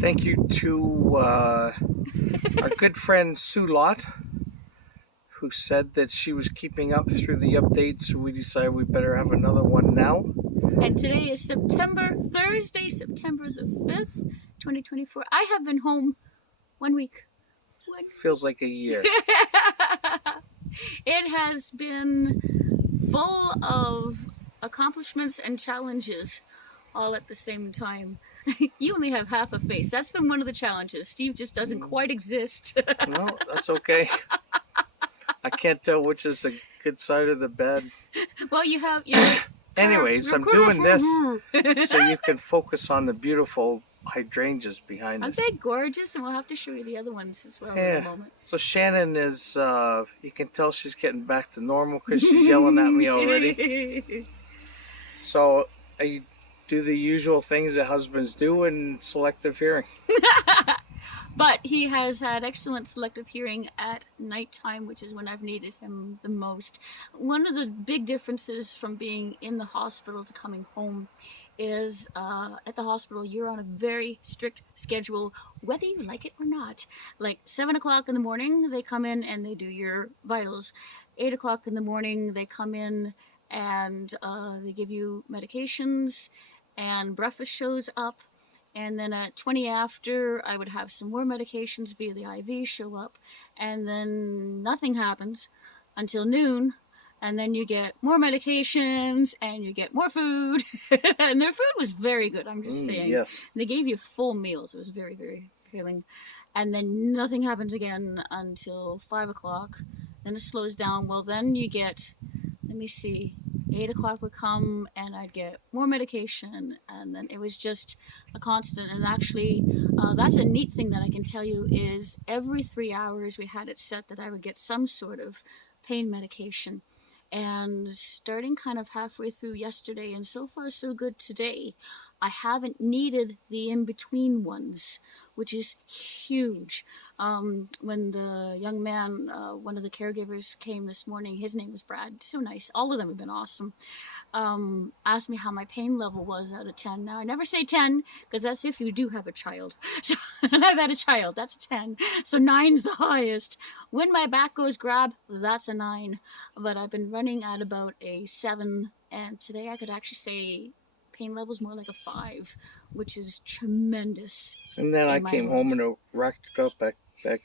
Thank you to our good friend Sue Lott, who said that she was keeping up through the updates, so we decided we better have another one now. And today is Thursday, September the 5th, 2024. I have been home 1 week. Feels like a year. It has been full of accomplishments and challenges all at the same time. You only have half a face. That's been one of the challenges. Steve just doesn't quite exist. No, that's okay. I can't tell which is the good side of the bed. Well, you have... Anyways, I'm doing this so you can focus on the beautiful hydrangeas behind us. Aren't they gorgeous? And we'll have to show you the other ones as well in a moment. So Shannon is, you can tell she's getting back to normal because she's yelling at me already. So I do the usual things that husbands do in selective hearing. But he has had excellent selective hearing at nighttime, which is when I've needed him the most. One of the big differences from being in the hospital to coming home is at the hospital you're on a very strict schedule, whether you like it or not. Like 7 o'clock in the morning they come in and they do your vitals. 8 o'clock in the morning they come in and they give you medications, and breakfast shows up. And then at 20 after, I would have some more medications via the IV show up. And then nothing happens until noon. And then you get more medications and you get more food. And their food was very good, I'm just saying. Yes. They gave you full meals. It was very, very filling. And then nothing happens again until 5 o'clock. Then it slows down. Well, then you get, let me see, 8 o'clock would come and I'd get more medication, and then it was just a constant. And actually that's a neat thing that I can tell you is every 3 hours we had it set that I would get some sort of pain medication. And starting kind of halfway through yesterday, and so far so good today, I haven't needed the in-between ones, which is huge. When the young man, one of the caregivers came this morning, his name was Brad, so nice, all of them have been awesome, asked me how my pain level was out of 10. Now, I never say 10, because that's if you do have a child. So, and I've had a child, that's a 10. So 9's the highest. When my back goes grab, that's a 9. But I've been running at about a 7, and today I could actually say pain level's more like a 5, which is tremendous. And then I came home and it racked up back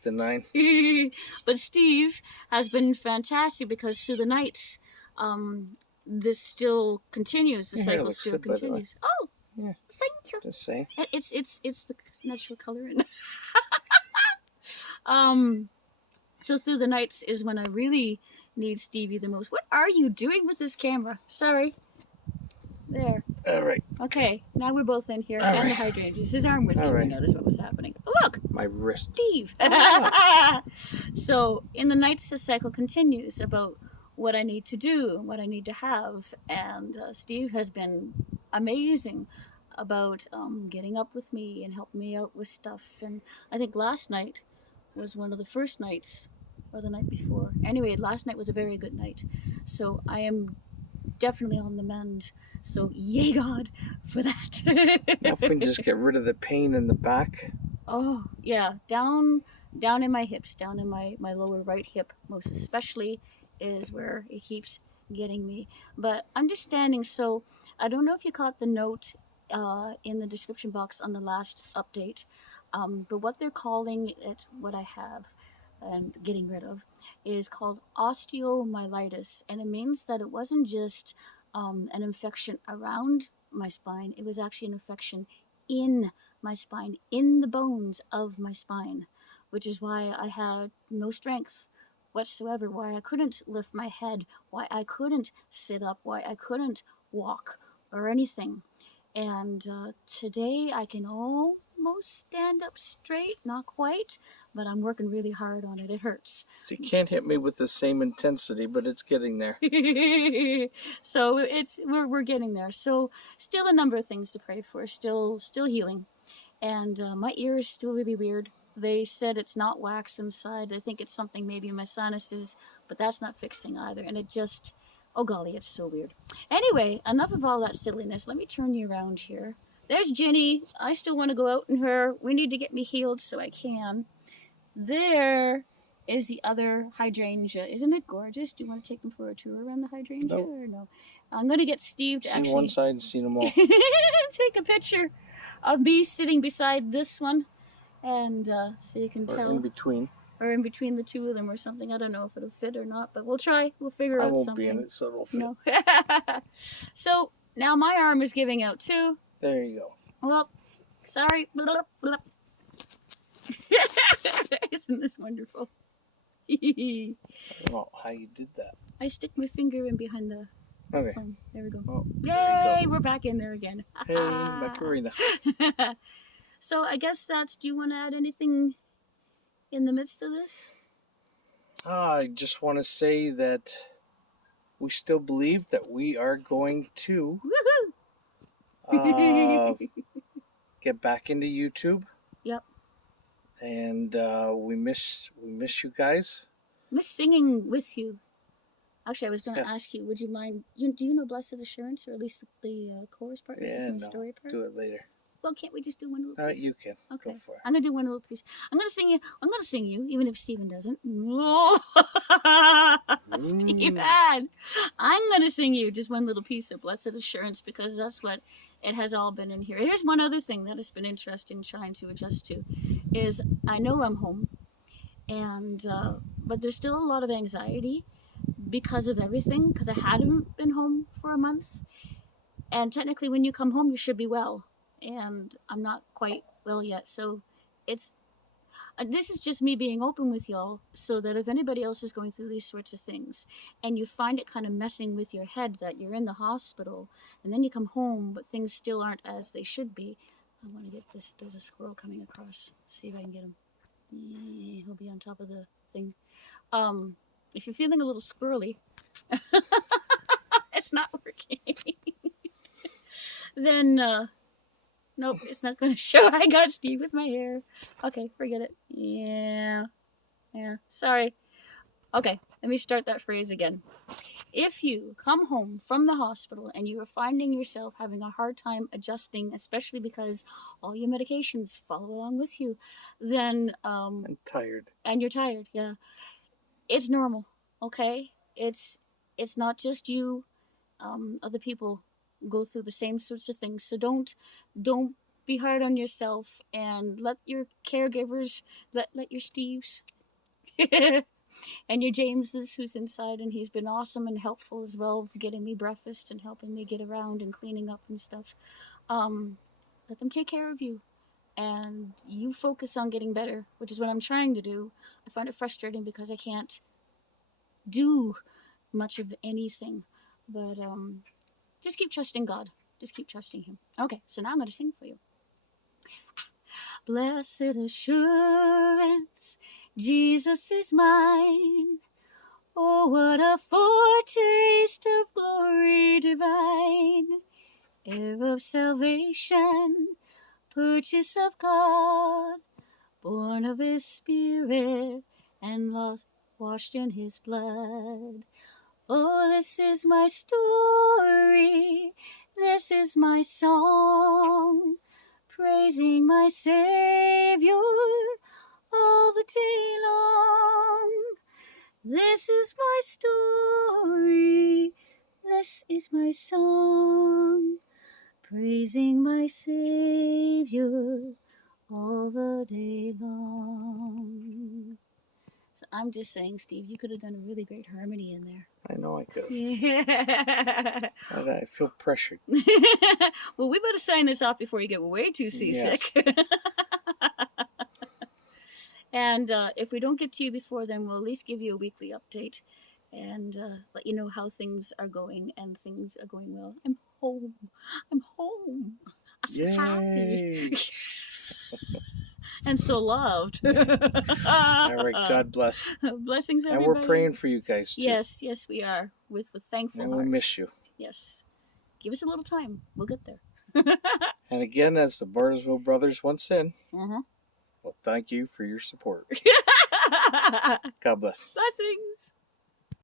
to 9. But Steve has been fantastic because through the nights, this still continues. The cycle still continues. Oh, yeah. Thank you. Just saying. It's the natural color in. So through the nights is when I really need Stevie the most. What are you doing with this camera? Sorry. There. All right. Okay, now we're both in here, and the hydrangeas. His arm was going to notice what was happening. Oh, look! My wrist. Steve! So, in the nights, the cycle continues about what I need to do, what I need to have, and Steve has been amazing about getting up with me and helping me out with stuff. And I think last night was one of the first nights, or the night before. Anyway, last night was a very good night. So, I am definitely on the mend. So yay God for that. Now if we can just get rid of the pain in the back. Oh yeah, down in my hips, down in my lower right hip most especially is where it keeps getting me. But I'm just standing, so I don't know if you caught the note in the description box on the last update, but what they're calling it, what I have and getting rid of, is called osteomyelitis, and it means that it wasn't just an infection around my spine, it was actually an infection in my spine, in the bones of my spine, which is why I had no strength whatsoever, why I couldn't lift my head, why I couldn't sit up, why I couldn't walk or anything. And today I can almost stand up straight, not quite, but I'm working really hard on it. It hurts. So you can't hit me with the same intensity, but it's getting there. So we're getting there. So still a number of things to pray for. Still healing, and my ear is still really weird. They said it's not wax inside. I think it's something maybe in my sinuses, but that's not fixing either. And it just, oh golly, it's so weird. Anyway, enough of all that silliness. Let me turn you around here There's Ginny. I still want to go out in her. We need to get me healed so I can. There is the other hydrangea. Isn't it gorgeous? Do you want to take them for a tour around the hydrangea or no? I'm going to get Steve to See one side and see them all. take a picture of me sitting beside this one, and so you can tell. In between. Or in between the two of them or something. I don't know if it'll fit or not, but we'll try. We'll figure out something. I won't be in it, so it'll fit. No. So now my arm is giving out too. There you go. Well, sorry. Isn't this wonderful? I don't know how you did that. I stick my finger in behind the phone. There we go. Oh, yay! We're back in there again. Hey, Macarena. So I guess that's. Do you want to add anything in the midst of this? I just want to say that we still believe that we are going to get back into YouTube. Yep. And we miss you guys. Miss singing with you. Actually, I was going to ask you, would you mind? Do you know "Blessed Assurance" or at least the chorus part? Yeah, no. Story part? Do it later. Well, can't we just do one little piece? You can. Okay. Go for it. I'm gonna do one little piece. I'm gonna sing you, even if Stephen doesn't. Stephen, I'm gonna sing you just one little piece of "Blessed Assurance" because that's what it has all been in here. Here's one other thing that has been interesting trying to adjust to, is I know I'm home, and but there's still a lot of anxiety because of everything. Because I hadn't been home for a month, and technically, when you come home, you should be well. And I'm not quite well yet, so it's this is just me being open with y'all, so that if anybody else is going through these sorts of things and you find it kind of messing with your head that you're in the hospital and then you come home but things still aren't as they should be. I want to get this. There's a squirrel coming across. Let's see if I can get him. He'll be on top of the thing. If you're feeling a little squirrely, it's not working. Then nope, it's not going to show. I got Steve with my hair. Okay, forget it. Yeah, sorry. Okay, let me start that phrase again. If you come home from the hospital and you are finding yourself having a hard time adjusting, especially because all your medications follow along with you, then I'm tired. And you're tired, yeah. It's normal, okay? It's not just you. Other people go through the same sorts of things, so don't be hard on yourself, and let your caregivers, let your Steves and your Jameses, who's inside, and he's been awesome and helpful as well for getting me breakfast and helping me get around and cleaning up and stuff. Let them take care of you, and you focus on getting better, which is what I'm trying to do. I find it frustrating because I can't do much of anything, but just keep trusting God. Just keep trusting Him. Okay, so now I'm going to sing for you. Blessed assurance, Jesus is mine. Oh, what a foretaste of glory divine. Heir of salvation, purchase of God, born of His Spirit, and washed in His blood. Oh, this is my story, this is my song, praising my Saviour all the day long. This is my story, this is my song, praising my Saviour all the day long. So I'm just saying, Steve, you could have done a really great harmony in there. I know I could. Yeah. I feel pressured. Well, we better sign this off before you get way too seasick. Yes. And if we don't get to you before then, we'll at least give you a weekly update and let you know how things are going, and things are going well. I'm home. I'm so happy. And so loved. All right, God bless. Blessings, everybody. And we're praying for you guys, too. Yes, we are, with thankful hearts. And we miss you. Yes. Give us a little time. We'll get there. And again, as the Bartlesville brothers once said, well, thank you for your support. God bless. Blessings.